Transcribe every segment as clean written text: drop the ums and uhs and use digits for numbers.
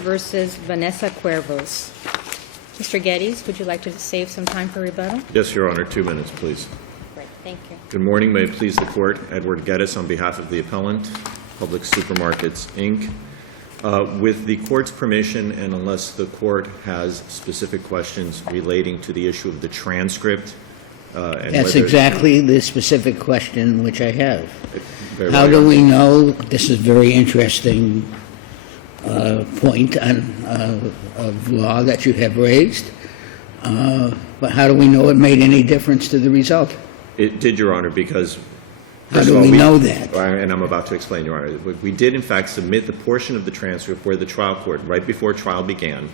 versus Vanessa Cuervos. Mr. Geddes, would you like to save some time for rebuttal? Yes, Your Honor. 2 minutes, please. Great, thank you. Good morning. May it please the Court. Edward Geddes on behalf of the appellant, Publix Super Markets Inc. With the Court's permission, and unless the Court has specific questions relating to the issue of the transcript, That's exactly the specific question which I have. How do we know, this is a very interesting point of law that you have raised, but how do we know it made any difference to the result? It did, Your Honor, because... How do we know that? And I'm about to explain, Your Honor. We did, in fact, submit the portion of the transcript where the trial court, right before trial began,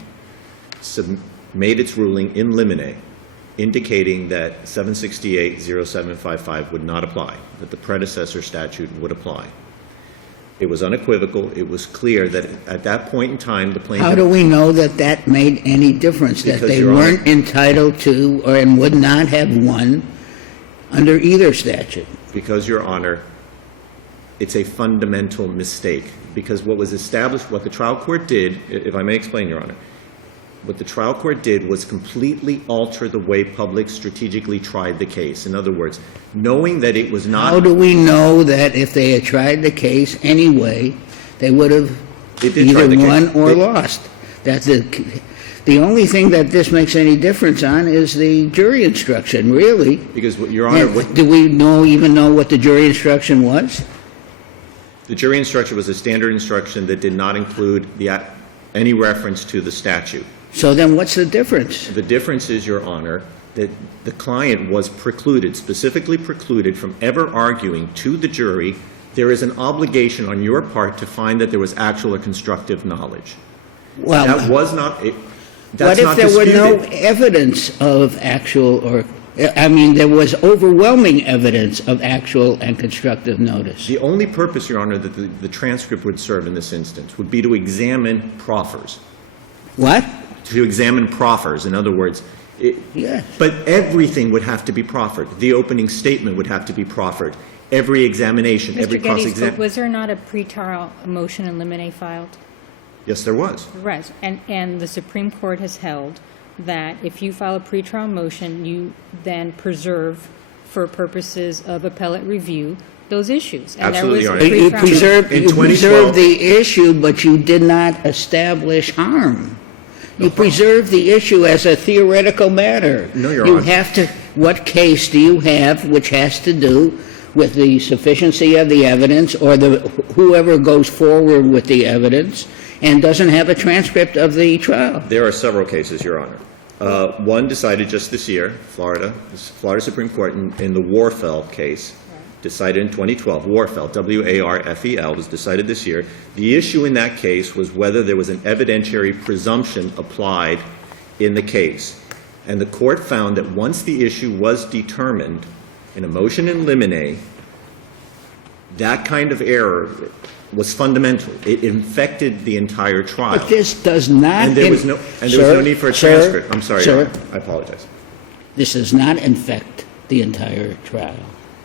made its ruling in limine, indicating that 768-0755 would not apply, that the predecessor statute would apply. It was unequivocal. It was clear that at that point in time, the plaintiff... How do we know that that made any difference, that they weren't entitled to or and would not have won under either statute? Because, Your Honor, it's a fundamental mistake. Because what was established, what the trial court did, if I may explain, Your Honor, what the trial court did was completely alter the way Publix strategically tried the case. In other words, knowing that it was not... How do we know that if they had tried the case anyway, they would have either won or lost? That's the only thing that this makes any difference on is the jury instruction, really. Because, Your Honor... Do we even know what the jury instruction was? The jury instruction was a standard instruction that did not include any reference to the statute. So then what's the difference? The difference is, Your Honor, that the client was precluded, specifically precluded, from ever arguing to the jury there is an obligation on your part to find that there was actual or constructive knowledge. Well, that was not... What if there were no evidence of actual or... I mean, there was overwhelming evidence of actual and constructive notice. The only purpose, Your Honor, that the transcript would serve in this instance would be to examine proffers. What? To examine proffers. In other words... Yes. But everything would have to be proffered. The opening statement would have to be proffered. Every examination, every cross-examination... was there not a pretrial motion in limine filed? Yes, there was. Right. And the Supreme Court has held that if you file a pretrial motion, you then preserve, for purposes of appellate review, those issues. And absolutely, there was you preserved the issue, but you did not establish harm. You preserved the issue as a theoretical matter. No, Your Honor. You have to... What case do you have which has to do with the sufficiency of the evidence or whoever goes forward with the evidence and doesn't have a transcript of the trial? There are several cases, Your Honor. One decided just this year, Florida Supreme Court, in the Warfel case, decided in 2012. Warfel, W-A-R-F-E-L, was decided this year. The issue in that case was whether there was an evidentiary presumption applied in the case. And the court found that once the issue was determined in a motion in limine, that kind of error was fundamental. It infected the entire trial. But this does not... And there was no need for a transcript. I'm sorry, Your Honor. I apologize. This does not infect the entire trial.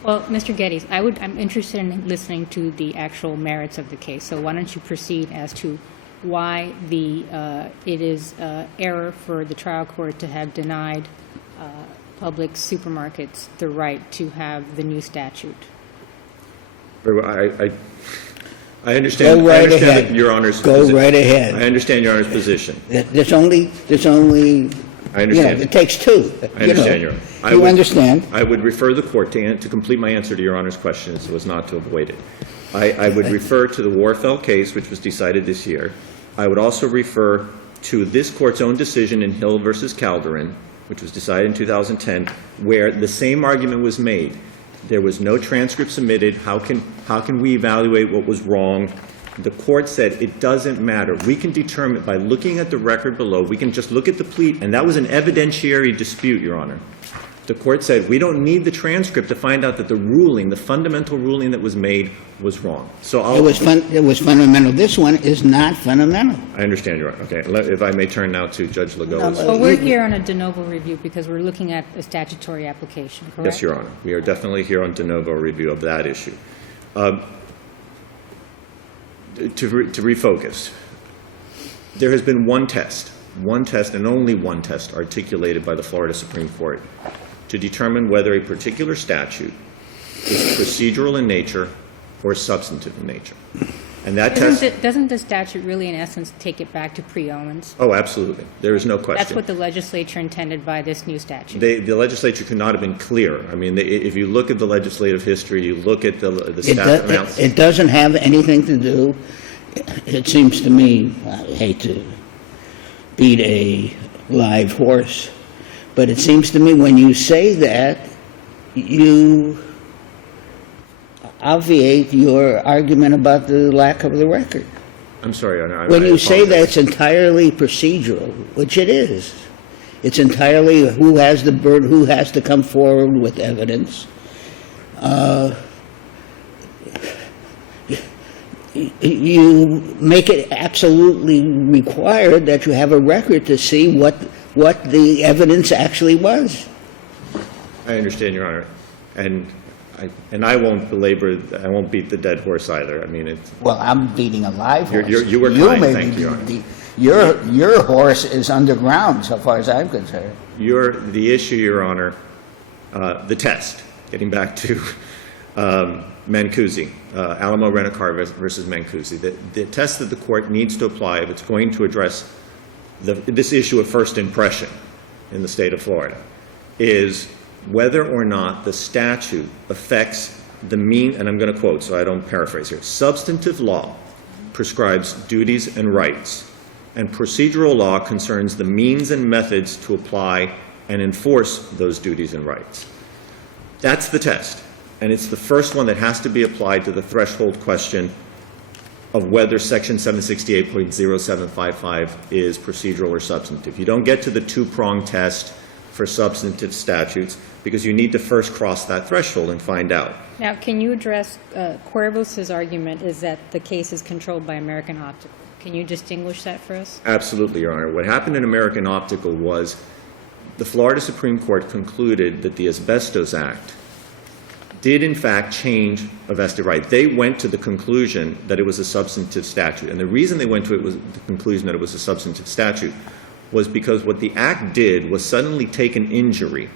Well, Mr. Geddes, I'm interested in listening to the actual merits of the case. So why don't you proceed as to why it is error for the trial court to have denied Publix supermarkets the right to have the new statute? I understand. Go right ahead. Your Honor's Go right ahead. I understand Your Honor's position. There's only. I understand. It takes two. I understand, Your Honor. You understand? I would refer the court to complete my answer to Your Honor's question, so as not to avoid it. I would refer to the Warfel case, which was decided this year. I would also refer to this court's own decision in Hill versus Calderon, which was decided in 2010, where the same argument was made. There was no transcript submitted. How can we evaluate what was wrong? The court said it doesn't matter. We can determine by looking at the record below. We can just look at the plea, and that was an evidentiary dispute, Your Honor. The court said we don't need the transcript to find out that the ruling, the fundamental ruling that was made, was wrong. So it was fundamental. This one is not fundamental. I understand, Your Honor. Okay, if I may turn now to Judge Legault. Well, we're here on a de novo review because we're looking at a statutory application, correct? Yes, Your Honor. We are definitely here on de novo review of that issue. To refocus, There has been one test and only one test articulated by the Florida Supreme Court to determine whether a particular statute is procedural in nature or substantive in nature. And that Doesn't the statute really, in essence, take it back to pre-Owens? Oh, absolutely. There is no question. That's what the legislature intended by this new statute. The legislature could not have been clearer. I mean, if you look at the legislative history, you look at the staff amounts. It doesn't have anything to do, it seems to me, I hate to beat a live horse, but it seems to me when you say that, you obviate your argument about the lack of the record. I'm sorry, Your Honor. When you say apologize. that's entirely procedural, which it is, it's entirely who has the burden, who has to come forward with evidence. You make it absolutely required that you have a record to see what the evidence actually was. I understand, Your Honor. And I won't belabor, I won't beat the dead horse either. I mean, it's... Well, I'm beating a live horse. You were kind, thank you, Your Honor. Your horse is underground, so far as I'm concerned. The issue, Your Honor, the test, getting back to Mancusi, Alamo Rent-A-Car versus Mancusi, the test that the court needs to apply if it's going to address this issue of first impression in the state of Florida is whether or not the statute affects the mean, and I'm going to quote so I don't paraphrase here, substantive law prescribes duties and rights, and procedural law concerns the means and methods to apply and enforce those duties and rights. That's the test, and it's the first one that has to be applied to the threshold question of whether Section 768.0755 is procedural or substantive. You don't get to the two-prong test for substantive statutes because you need to first cross that threshold and find out. Now, can you address Cuervos' argument is that the case is controlled by American Optical? Can you distinguish that for us? Absolutely, Your Honor. What happened in American Optical was the Florida Supreme Court concluded that the Asbestos Act did in fact change a vested right. They went to the conclusion that it was a substantive statute. And the reason they went to it was the conclusion that it was a substantive statute was because what the Act did was suddenly take an injury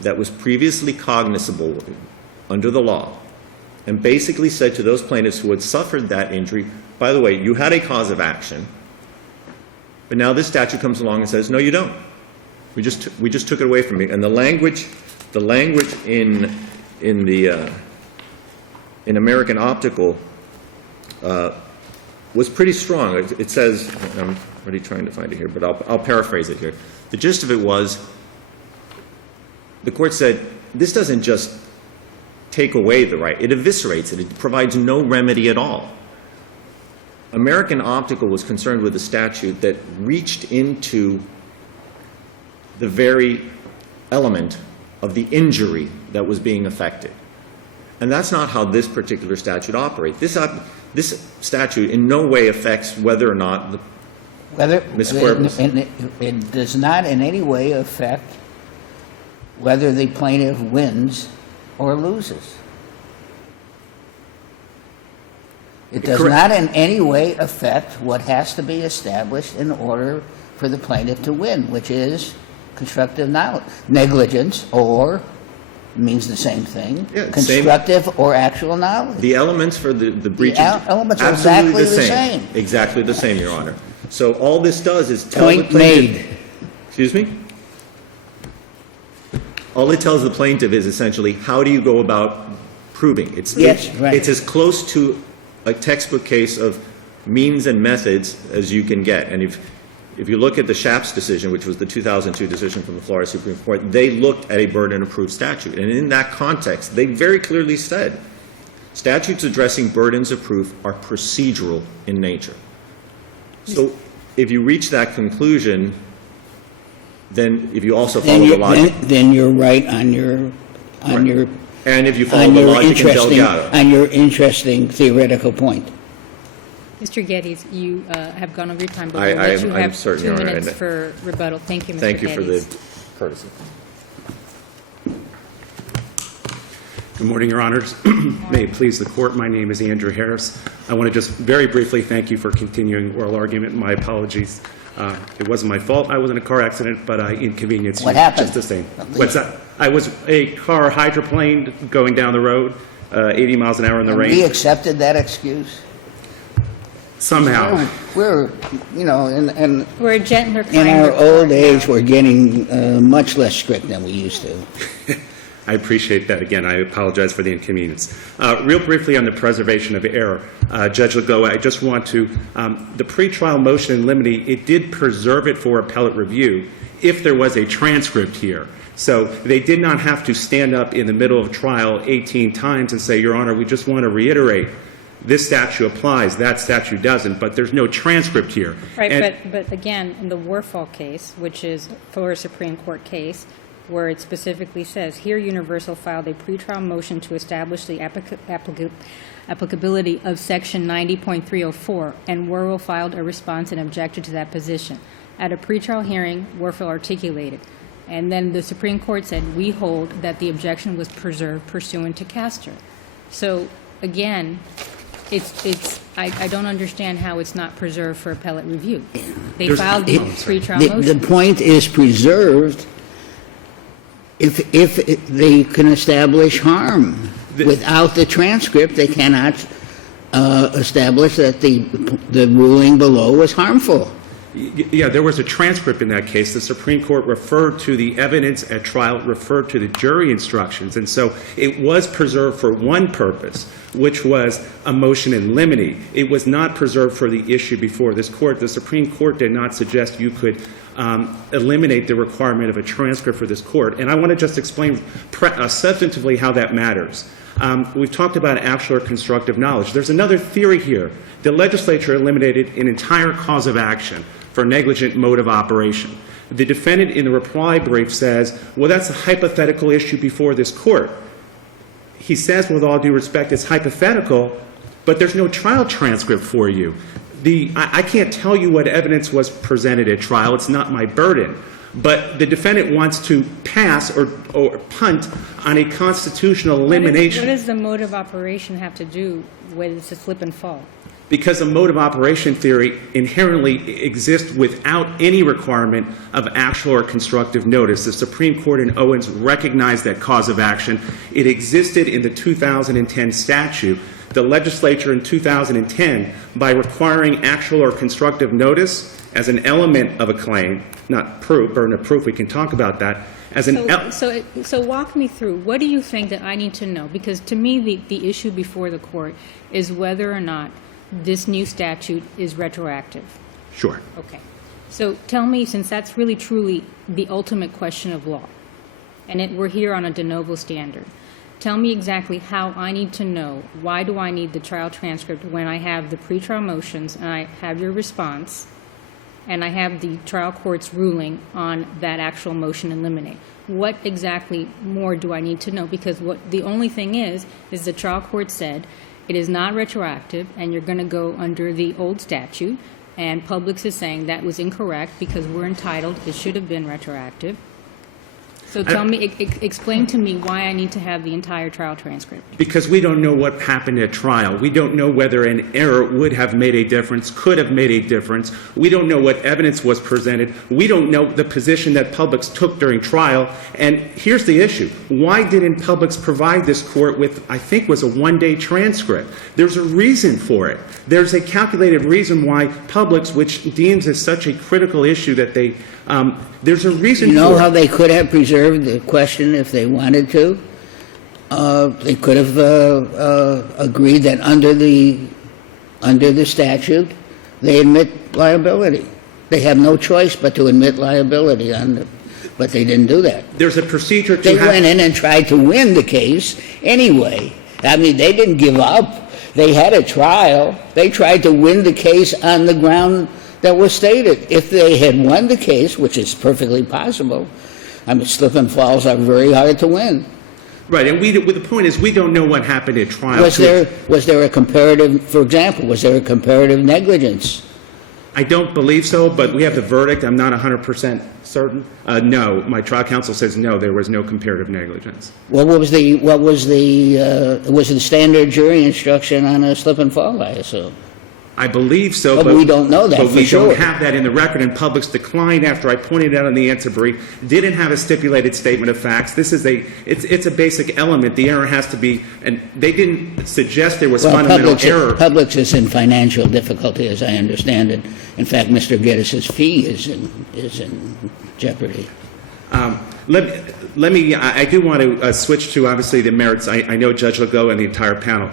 that was previously cognizable under the law and basically said to those plaintiffs who had suffered that injury, by the way, you had a cause of action, but now this statute comes along and says, no, you don't. We just took it away from you. And the language in American Optical was pretty strong. It says, I'm already trying to find it here, but I'll paraphrase it here. The gist of it was, the court said, this doesn't just take away the right, it eviscerates it. It provides no remedy at all. American Optical was concerned with a statute that reached into the very element of the injury that was being affected. And that's not how this particular statute operates. This statute in no way affects whether or not Ms. Cuervos. It does not in any way affect whether the plaintiff wins or loses. It does not in any way affect what has to be established in order for the plaintiff to win, which is constructive negligence, or means the same thing, Yeah, constructive or actual knowledge. The elements for the breach elements are absolutely exactly the same. Exactly the same, Your Honor. So all this does is tell Point the plaintiff... made. Excuse me? All it tells the plaintiff is essentially, how do you go about proving? Yes, right. It's as close to a textbook case of means and methods as you can get. And if you look at the Schapp's decision, which was the 2002 decision from the Florida Supreme Court, they looked at a burden of proof statute. And in that context, they very clearly said, statutes addressing burdens of proof are procedural in nature. So if you reach that conclusion, then if you also follow the logic... Then you're right on your And if you follow the logic in Delgado. on your interesting theoretical point. Mr. Geddes, you have gone over your time, but I'm we'll let you have certain, 2 Your Honor, minutes and- for rebuttal. Thank you, Mr. Thank you for the Geddes. courtesy. Good morning, Your Honors. May it please the Court, my name is Andrew Harris. I want to just very briefly thank you for continuing oral argument. My apologies. It wasn't my fault. I was in a car accident, but I inconvenienced you. What happened? Just the same. What's that? I was a car hydroplaned going down the road, 80 miles an hour in the rain. We accepted that excuse. Somehow. We're, and We're a gentler, in kinder our old court age, now. we're getting much less strict than we used to. I appreciate that. Again, I apologize for the inconvenience. Real briefly on the preservation of error, Judge Legault, I just want to, the pretrial motion in limine, it did preserve it for appellate review if there was a transcript here. So they did not have to stand up in the middle of trial 18 times and say, Your Honor, we just want to reiterate, this statute applies, that statute doesn't, but there's no transcript here. Right, And- but again, in the Warfall case, which is a Florida Supreme Court case, where it specifically says, here Universal filed a pretrial motion to establish the applicability of Section 90.304, and Warfall filed a response and objected to that position. At a pretrial hearing, Warfall articulated, and then the Supreme Court said, we hold that the objection was preserved pursuant to Castor. So, again, I don't understand how it's not preserved for appellate review. They filed the pretrial motion. The point is preserved if they can establish harm. Without the transcript, they cannot establish that the ruling below was harmful. Yeah, there was a transcript in that case. The Supreme Court referred to the evidence at trial, referred to the jury instructions, and so it was preserved for one purpose, which was a motion in limine. It was not preserved for the issue before this Court. The Supreme Court did not suggest you could eliminate the requirement of a transcript for this Court. And I want to just explain substantively how that matters. We've talked about actual or constructive knowledge. There's another theory here. The legislature eliminated an entire cause of action for negligent mode of operation. The defendant in the reply brief says, well, that's a hypothetical issue before this Court. He says, with all due respect, it's hypothetical, but there's no trial transcript for you. I can't tell you what evidence was presented at trial. It's not my burden. But the defendant wants to pass or punt on a constitutional elimination. What does the mode of operation have to do with the slip and fall? Because the mode of operation theory inherently exists without any requirement of actual or constructive notice. The Supreme Court in Owens recognized that cause of action. It existed in the 2010 statute. The legislature in 2010, by requiring actual or constructive notice as an element of a claim, not proof, burden of proof, we can talk about that, as an So walk me through. What do you think that I need to know? Because to me, the issue before the Court is whether or not this new statute is retroactive. Sure. Okay. So tell me, since that's really truly the ultimate question of law, and we're here on a de novo standard, tell me exactly how I need to know, why do I need the trial transcript when I have the pretrial motions and I have your response and I have the trial court's ruling on that actual motion in limine? What exactly more do I need to know? Because what the only thing is the trial court said it is not retroactive and you're going to go under the old statute, and Publix is saying that was incorrect because we're entitled, it should have been retroactive. So tell me, explain to me why I need to have the entire trial transcript. Because we don't know what happened at trial. We don't know whether an error would have made a difference, could have made a difference. We don't know what evidence was presented. We don't know the position that Publix took during trial. And here's the issue. Why didn't Publix provide this Court with, I think, was a one-day transcript? There's a reason for it. There's a calculated reason why Publix, which deems as such a critical issue that they, there's a reason for it. You know how they could have preserved the question if they wanted to? They could have agreed that under the statute, they admit liability. They have no choice but to admit liability but they didn't do that. There's a procedure to They went in and tried to win the case anyway. I mean, they didn't give up. They had a trial. They tried to win the case on the ground that was stated. If they had won the case, which is perfectly possible, I mean, slip and falls are very hard to win. Right, and the point is we don't know what happened at trial. Was there a comparative, for example, was there a comparative negligence I don't believe so, but we have the verdict. I'm not 100% certain. No, my trial counsel says no, there was no comparative negligence. What was the standard jury instruction on a slip and fall, I assume? I believe so, But we don't know that but for we sure. don't have that in the record, and Publix declined after I pointed out in the answer brief, didn't have a stipulated statement of facts. This is it's a basic element. The error has to be, and they didn't suggest there was fundamental error. Publix is in financial difficulty, as I understand it. In fact, Mr. Geddes' fee is in jeopardy. Let me, I do want to switch to, obviously, the merits. I know Judge Legault and the entire panel.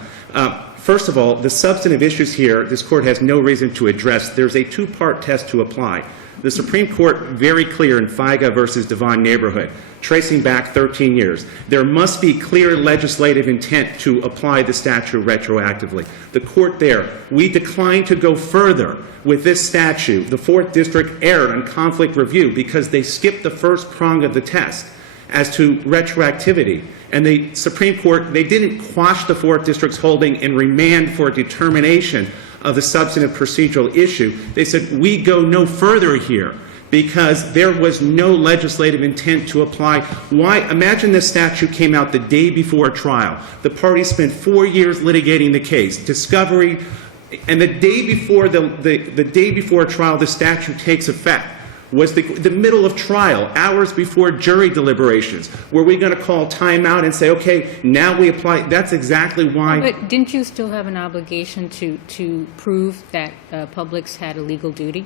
First of all, the substantive issues here, this Court has no reason to address. There's a two-part test to apply. The Supreme Court, very clear in FIGA versus Devon Neighborhood, tracing back 13 years. There must be clear legislative intent to apply the statute retroactively. The Court there, we declined to go further with this statute. The 4th District erred on conflict review because they skipped the first prong of the test as to retroactivity. And the Supreme Court, they didn't quash the 4th District's holding and remand for a determination of the substantive procedural issue. They said, we go no further here because there was no legislative intent to apply. Why? Imagine this statute came out the day before trial. The parties spent 4 years litigating the case, discovery, and the day before the day before trial, the statute takes effect. Was the middle of trial, hours before jury deliberations. Were we going to call timeout and say, okay, now we apply? That's exactly why. But didn't you still have an obligation to prove that Publix had a legal duty?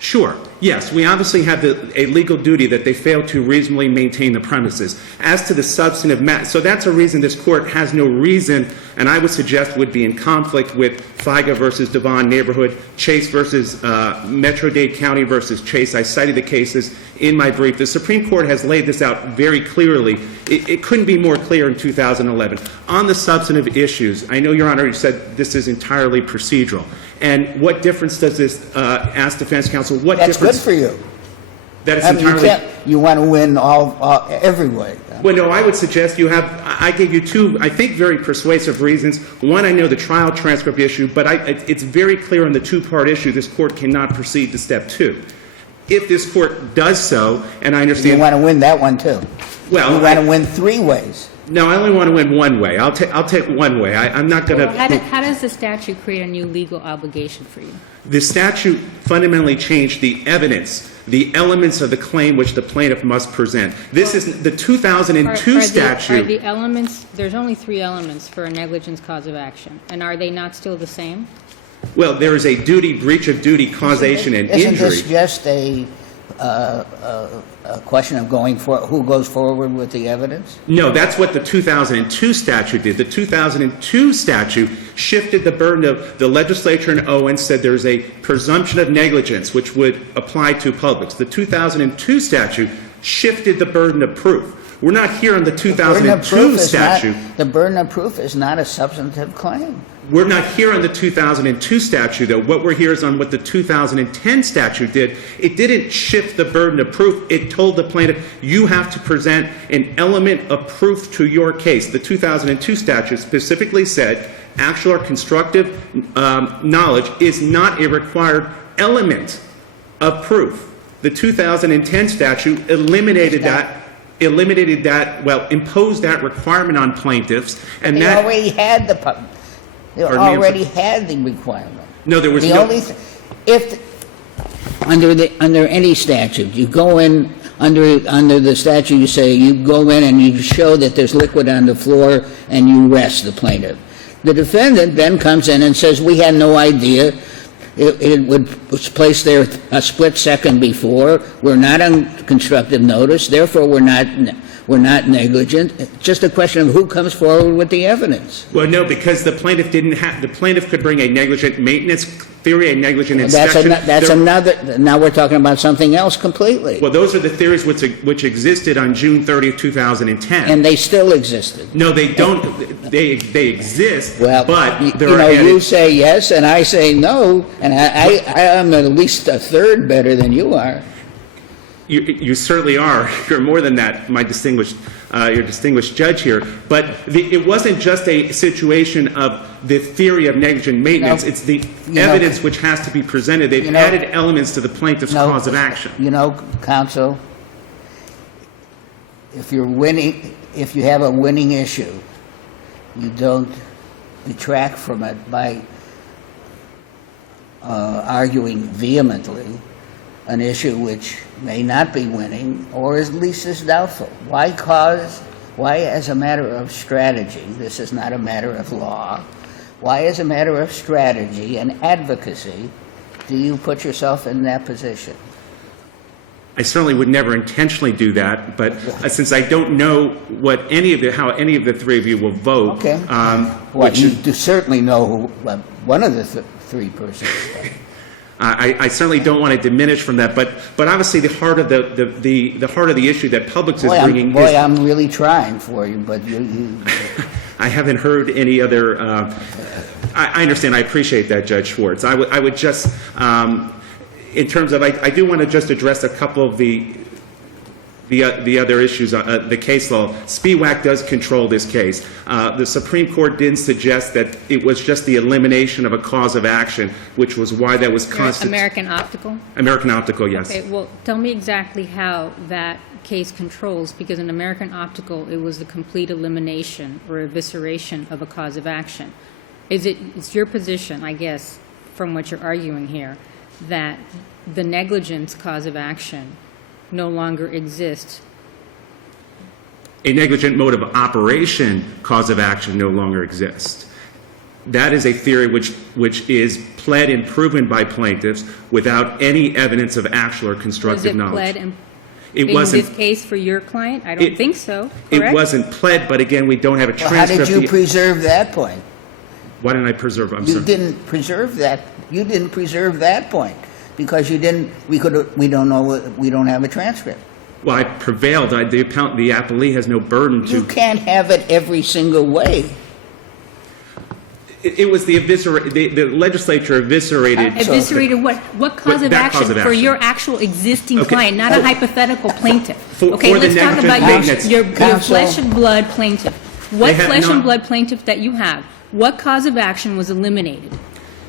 Sure. Yes, we obviously have a legal duty that they failed to reasonably maintain the premises. As to the substantive matter, so that's a reason this Court has no reason, and I would suggest would be in conflict with FIGA versus Devon Neighborhood, Chase versus Metro-Dade County versus Chase. I cited the cases in my brief. The Supreme Court has laid this out very clearly. It couldn't be more clear in 2011. On the substantive issues, I know, Your Honor, you said this is entirely procedural. And what difference does this, ask defense counsel, what That's difference? good for you. That it's I mean, entirely. you want to win every way. Well, no, I would suggest you have, I gave you two, I think, very persuasive reasons. One, I know the trial transcript issue, but it's very clear on the two-part issue this Court cannot proceed to step 2. If this Court does so, and I understand. You want to win that one, too. Well, You want to win 3 ways. No, I only want to win one way. I'll take one way. I'm not going to. How does the statute create a new legal obligation for you? The statute fundamentally changed the evidence, the elements of the claim which the plaintiff must present. This is the 2002 statute. Are the elements, there's only 3 elements for a negligence cause of action, and are they not still the same? Well, there is a duty, breach of duty, causation, and Isn't injury. this just a question of who goes forward with the evidence? No, that's what the 2002 statute did. The 2002 statute shifted the burden of the legislature in Owen, said there's a presumption of negligence which would apply to Publix. The 2002 statute shifted the burden of proof. We're not here on the 2002 statute. The burden of proof is not a substantive claim. We're not here on the 2002 statute, though. What we're here is on what the 2010 statute did. It didn't shift the burden of proof. It told the plaintiff, you have to present an element of proof to your case. The 2002 statute specifically said actual or constructive knowledge is not a required element of proof. The 2010 statute imposed that requirement on plaintiffs. And They that already had the requirement. No, there was The no. only if Under any statute, you go in, under the statute, you say, you go in and you show that there's liquid on the floor and you arrest the plaintiff. The defendant then comes in and says, we had no idea. It was placed there a split second before. We're not on constructive notice. Therefore, we're not negligent. It's just a question of who comes forward with the evidence. Well, no, because the plaintiff could bring a negligent maintenance theory, a negligent inspection. That's another. Now we're talking about something else completely. Well, those are the theories which existed on June 30th, 2010. And they still existed. No, they don't. They exist. Well, but you say yes, and I say no, and I am at least a third better than you are. You certainly are. You're more than that, my distinguished, your distinguished judge here. But it wasn't just a situation of the theory of negligent maintenance. It's the evidence which has to be presented. They've added elements to the plaintiff's cause of action. You know, counsel, if you're winning, if you have a winning issue, you don't detract from it by arguing vehemently an issue which may not be winning or at least is doubtful. Why as a matter of strategy, this is not a matter of law, why as a matter of strategy and advocacy do you put yourself in that position? I certainly would never intentionally do that, but since I don't know what how any of the three of you will vote, Okay. Well, you do certainly know who one of the three persons. I certainly don't want to diminish from that. But obviously the heart of the heart of the issue that Publix is bringing is. I'm really trying for you, but you I haven't heard any other. I understand. I appreciate that, Judge Schwartz. I would just. In terms of, I do want to just address a couple of the other issues, the case law. SPWAC does control this case. The Supreme Court didn't suggest that it was just the elimination of a cause of action, which was why that was constituted. American Optical? American Optical, yes. Okay, well, tell me exactly how that case controls, because in American Optical, it was the complete elimination or evisceration of a cause of action. It's your position, I guess, from what you're arguing here, that the negligence cause of action no longer exists. A negligent mode of operation cause of action no longer exists. That is a theory which is pled and proven by plaintiffs without any evidence of actual or constructive knowledge. Was it pled in this case for your client? I don't think so, correct? It wasn't pled, but again, we don't have a transcript. How did you preserve that point? Why didn't I preserve? I'm You sorry. didn't preserve that. You didn't preserve that point because you didn't. We don't know. We don't have a transcript. Well, I prevailed. The appellee has no burden to. You can't have it every single way. It was the legislature eviscerated. Eviscerated what? What cause of that cause action of for action. your actual existing Okay. client, not a hypothetical plaintiff? For Okay, the let's talk negligent about maintenance. your Counsel. flesh and blood plaintiff. What have flesh not- and blood plaintiff that you have? What cause of action was eliminated?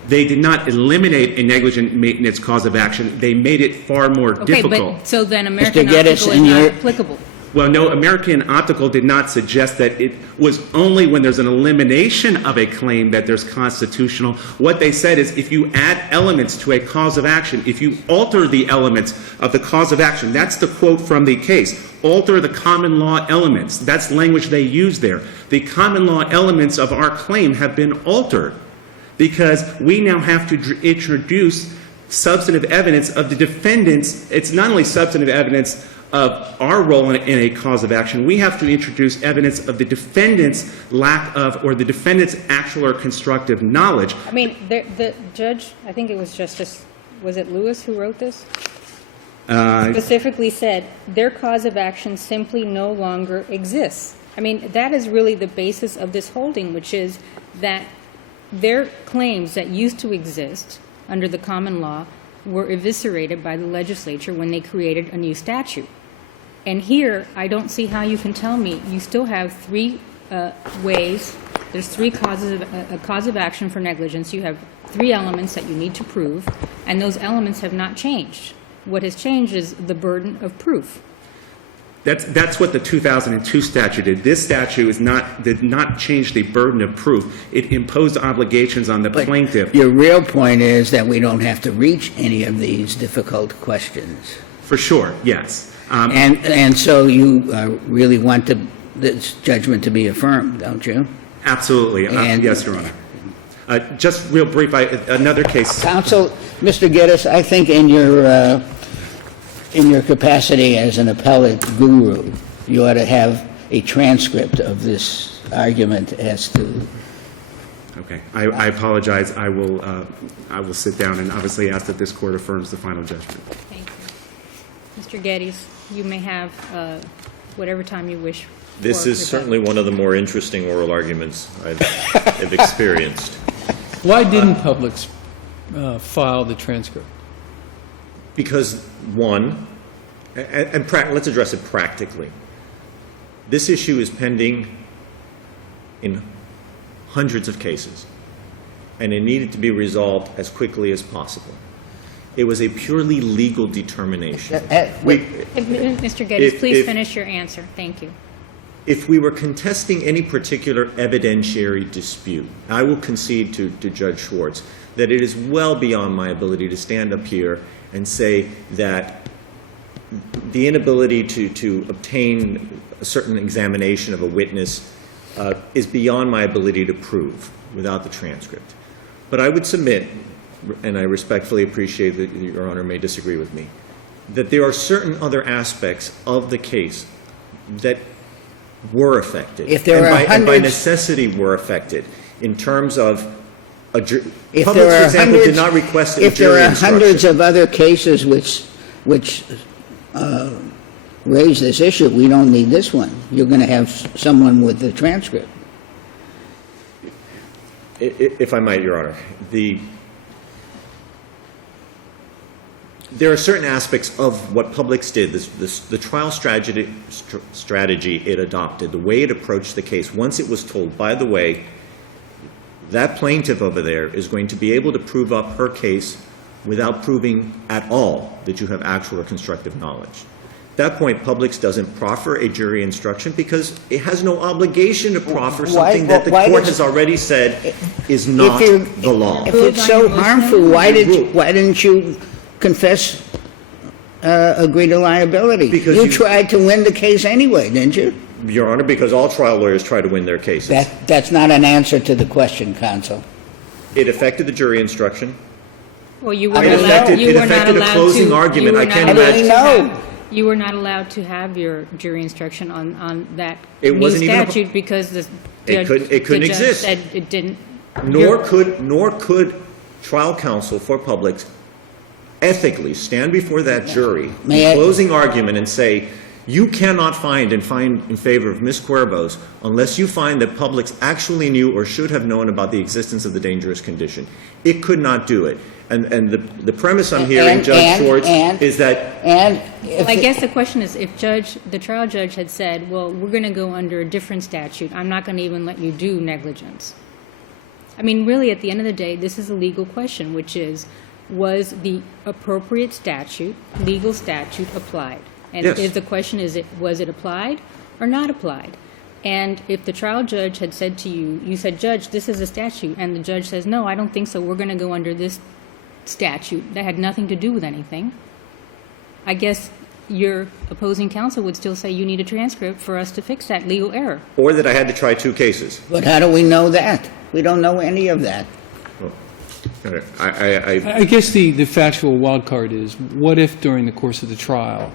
They did not eliminate a negligent maintenance cause of action. They made it far more Okay, difficult. but so then American Geddes, Optical in is not your- applicable. Well, no, American Optical did not suggest that it was only when there's an elimination of a claim that there's constitutional. What they said is if you add elements to a cause of action, if you alter the elements of the cause of action, that's the quote from the case, alter the common law elements. That's language they use there. The common law elements of our claim have been altered because we now have to introduce substantive evidence of the defendants. It's not only substantive evidence of our role in a cause of action, we have to introduce evidence of the defendant's lack of, or the defendant's actual or constructive knowledge. I mean, the judge, I think it was was it Lewis who wrote this? Specifically said, their cause of action simply no longer exists. I mean, that is really the basis of this holding, which is that their claims that used to exist under the common law were eviscerated by the legislature when they created a new statute. And here, I don't see how you can tell me you still have three ways. There's three causes of a cause of action for negligence. You have three elements that you need to prove, and those elements have not changed. What has changed is the burden of proof. That's what the 2002 statute did. This statute did not change the burden of proof. It imposed obligations on the plaintiff. Your real point is that we don't have to reach any of these difficult questions. For sure, yes. And so you really want this judgment to be affirmed, don't you? Absolutely. Yes, Your Honor. Just real brief, another case. Counsel, Mr. Geddes, I think in your capacity as an appellate guru, you ought to have a transcript of this argument as to. Okay, I apologize. I will sit down and obviously ask that this court affirms the final judgment. Thank you. Mr. Geddes, you may have whatever time you wish. This is certainly one of the more interesting oral arguments I've experienced. Why didn't Publix file the transcript? Because, one, Let's address it practically. This issue is pending in hundreds of cases, and it needed to be resolved as quickly as possible. It was a purely legal determination. Mr. Geddes, please if- finish your answer. Thank you. If we were contesting any particular evidentiary dispute, I will concede to Judge Schwartz that it is well beyond my ability to stand up here and say that the inability to obtain a certain examination of a witness is beyond my ability to prove without the transcript. But I would submit, and I respectfully appreciate that Your Honor may disagree with me, that there are certain other aspects of the case that were affected. If there are and by hundreds- necessity were affected in terms of a If Publix, there for are example, hundreds, did not request a if there jury are instruction. hundreds of other cases which raise this issue, we don't need this one. You're going to have someone with the transcript. If I might, Your Honor, there are certain aspects of what Publix did, the trial strategy it adopted, the way it approached the case, once it was told, by the way, that plaintiff over there is going to be able to prove up her case without proving at all that you have actual or constructive knowledge. At that point, Publix doesn't proffer a jury instruction because it has no obligation to proffer something that the court has already said is not the law. If it's so harmful, why didn't you confess, agree to liability? Because you you- tried to win the case anyway, didn't you? Your Honor, because all trial lawyers try to win their cases. That's not an answer to the question, counsel. It affected the jury instruction. Well, you I were mean, not allowed. it You were not affected a allowed closing to. argument. You were I not can't allowed imagine- to I have- know. You were not allowed to have your jury instruction on that It new wasn't even a- statute because the It judge. couldn't the judge exist. Said it didn't. Nor could trial counsel for Publix ethically stand before that jury May in I- closing argument and say, you cannot find in favor of Ms. Cuervos unless you find that Publix actually knew or should have known about the existence of the dangerous condition. It could not do it. And the premise I'm hearing, Judge Schwartz, is that And if Well, I guess the question is, if the trial judge had said, well, we're going to go under a different statute, I'm not going to even let you do negligence. I mean, really, at the end of the day, this is a legal question, which is, was the appropriate statute, legal statute, applied? And Yes. if the question is, was it applied or not applied? And if the trial judge had said to you, you said, Judge, this is a statute, and the judge says, no, I don't think so, we're going to go under this statute that had nothing to do with anything, I guess your opposing counsel would still say you need a transcript for us to fix that legal error. or that I had to try 2 cases. But how do we know that? We don't know any of that. I guess the factual wild card is, what if during the course of the trial,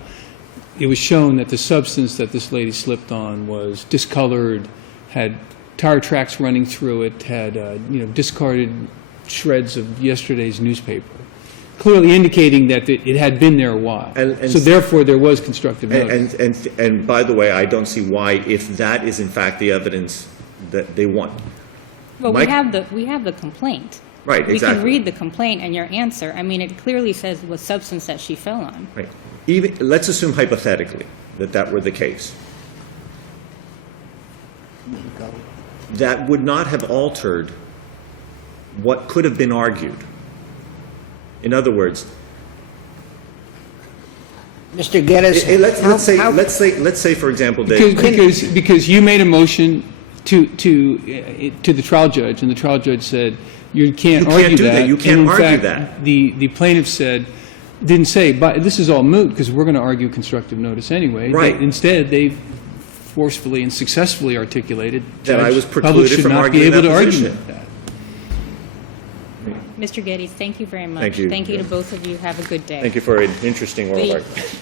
it was shown that the substance that this lady slipped on was discolored, had tire tracks running through it, had discarded shreds of yesterday's newspaper, clearly indicating that it had been there a while. And so therefore, there was constructive notice. And by the way, I don't see why, if that is in fact the evidence that they want. Well, Mike? we have the complaint. Right, We exactly. can read the complaint and your answer. I mean, it clearly says what substance that she fell on. Right. Even, let's assume hypothetically that were the case. That would not have altered what could have been argued. In other words, Mr. Geddes, let's say, for example, that Because you made a motion to the trial judge, and the trial judge said, you can't argue do that. You can't And in argue fact, that. The plaintiff didn't say, but this is all moot because we're going to argue constructive notice anyway. Right. Instead, they forcefully and successfully articulated That I was Publix precluded should from not be arguing able that to argue position. that. Mr. Geddes, thank you very much. Thank you. Thank you to both of you. Have a good day. Thank you for an interesting oral The- argument.